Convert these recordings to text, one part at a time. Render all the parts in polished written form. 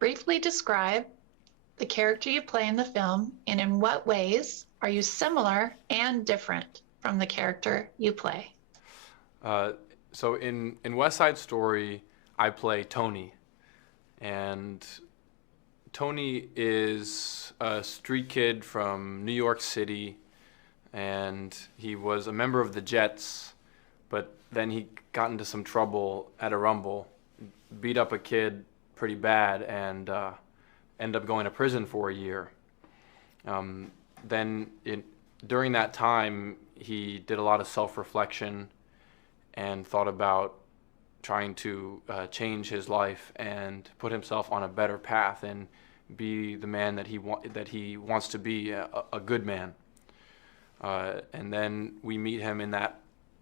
Briefly describe the character you play in the film, and in what ways are you similar and different from the character you play? Uh, so in West Side Story, I play Tony, and Tony is a street kid from New York City, and he was a member of the Jets, but then he got into some trouble at a Rumble, beat up a kid pretty bad, and ended up going to prison for a year. Um, then during that time, he did a lot of self-reflection and thought about trying to change his life and put himself on a better path and be the man that he wants to be, a good man. And then we meet him in that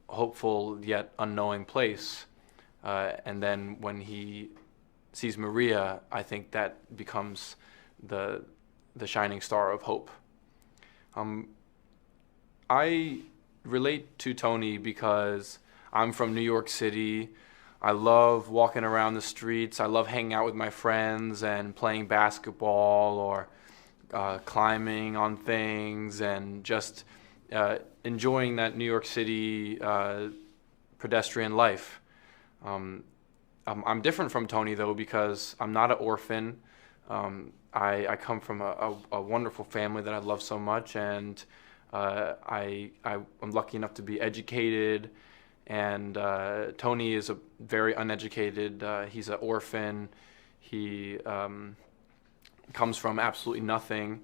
hopeful yet unknowing place. And then when he sees Maria, I think that becomes the shining star of hope. I relate to Tony because I'm from New York City. I love walking around the streets. I love hanging out with my friends and playing basketball or climbing on things and just enjoying that New York City pedestrian life. I'm different from Tony, though, because I'm not an orphan. I come from a wonderful family that I love so much, and I'm lucky enough to be educated. And Tony is a very uneducated. He's an orphan. He comes from absolutely nothing.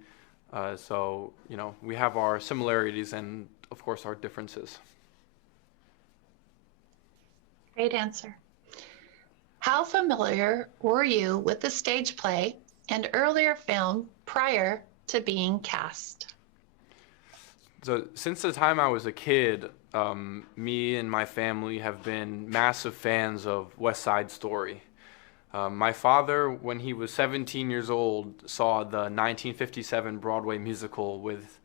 So, we have our similarities and, of course, our differences. Great answer. How familiar were you with the stage play and earlier film prior to being cast? So since the time I was a kid, me and my family have been massive fans of West Side Story. My father, when he was 17 years old, saw the 1957 Broadway musical with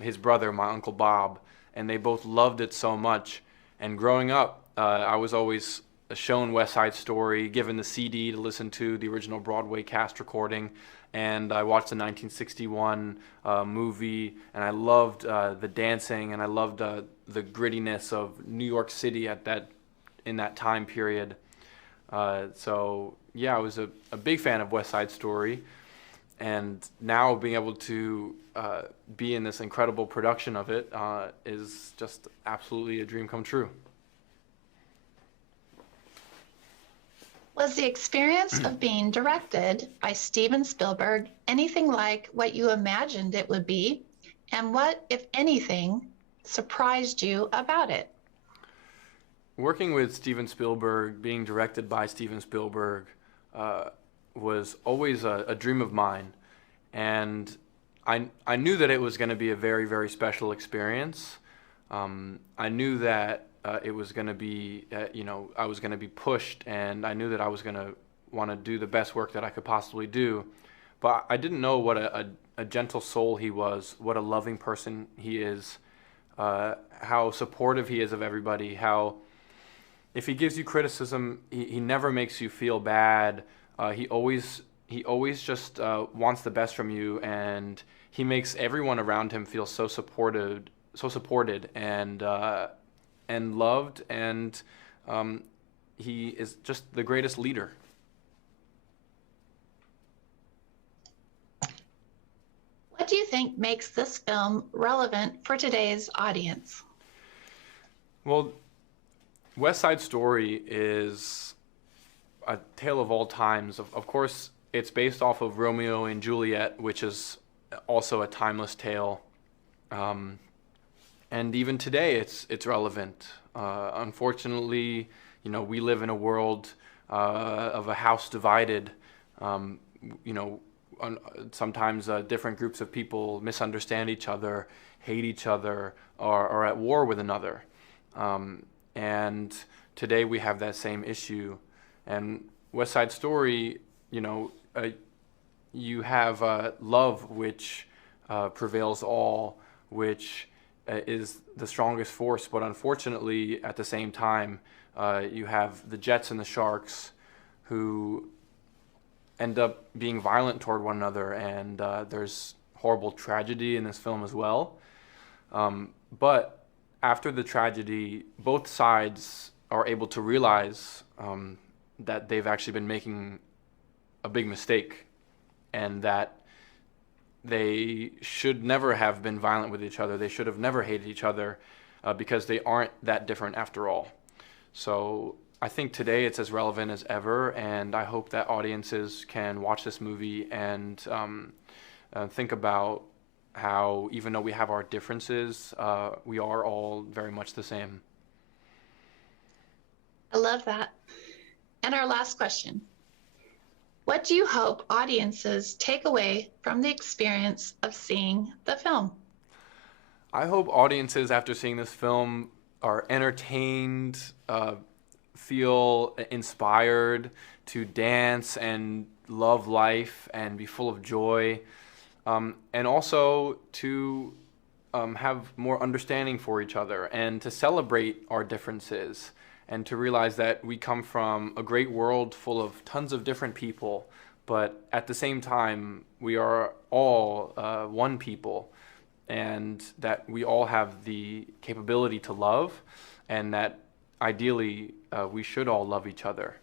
his brother, my Uncle Bob, and they both loved it so much. And growing up, I was always shown West Side Story, given the CD to listen to the original Broadway cast recording, and I watched the 1961 movie, and I loved the dancing, and I loved the grittiness of New York City in that time period. So yeah, I was a big fan of West Side Story, and now being able to be in this incredible production of it is just absolutely a dream come true. Was the experience of being directed by Steven Spielberg anything like what you imagined it would be? And what, if anything, surprised you about it? Working with Steven Spielberg, being directed by Steven Spielberg, was always a dream of mine. And I knew that it was going to be a very, very special experience. I knew that it was going to be, I was going to be pushed, and I knew that I was going to want to do the best work that I could possibly do. But I didn't know what a gentle soul he was, what a loving person he is, how supportive he is of everybody, how if he gives you criticism, he never makes you feel bad. He always just wants the best from you, and he makes everyone around him feel so supported and loved, and he is just the greatest leader. What do you think makes this film relevant for today's audience? Well, West Side Story is a tale of all times. Of course, it's based off of Romeo and Juliet, which is also a timeless tale. And even today, it's relevant. Unfortunately, we live in a world of a house divided. Sometimes different groups of people misunderstand each other, hate each other, or are at war with another. And today we have that same issue. And West Side Story, you have love, which prevails all, which is the strongest force. But unfortunately, at the same time, you have the Jets and the Sharks, who end up being violent toward one another, and there's horrible tragedy in this film as well. But after the tragedy, both sides are able to realize that they've actually been making a big mistake, and that they should never have been violent with each other. They should have never hated each other because they aren't that different after all. So I think today it's as relevant as ever, and I hope that audiences can watch this movie and think about how, even though we have our differences, we are all very much the same. I love that. And our last question. What do you hope audiences take away from the experience of seeing the film? I hope audiences, after seeing this film, are entertained, feel inspired to dance and love life and be full of joy, and also to have more understanding for each other and to celebrate our differences and to realize that we come from a great world full of tons of different people, but at the same time, we are all one people, and that we all have the capability to love, and that ideally we should all love each other.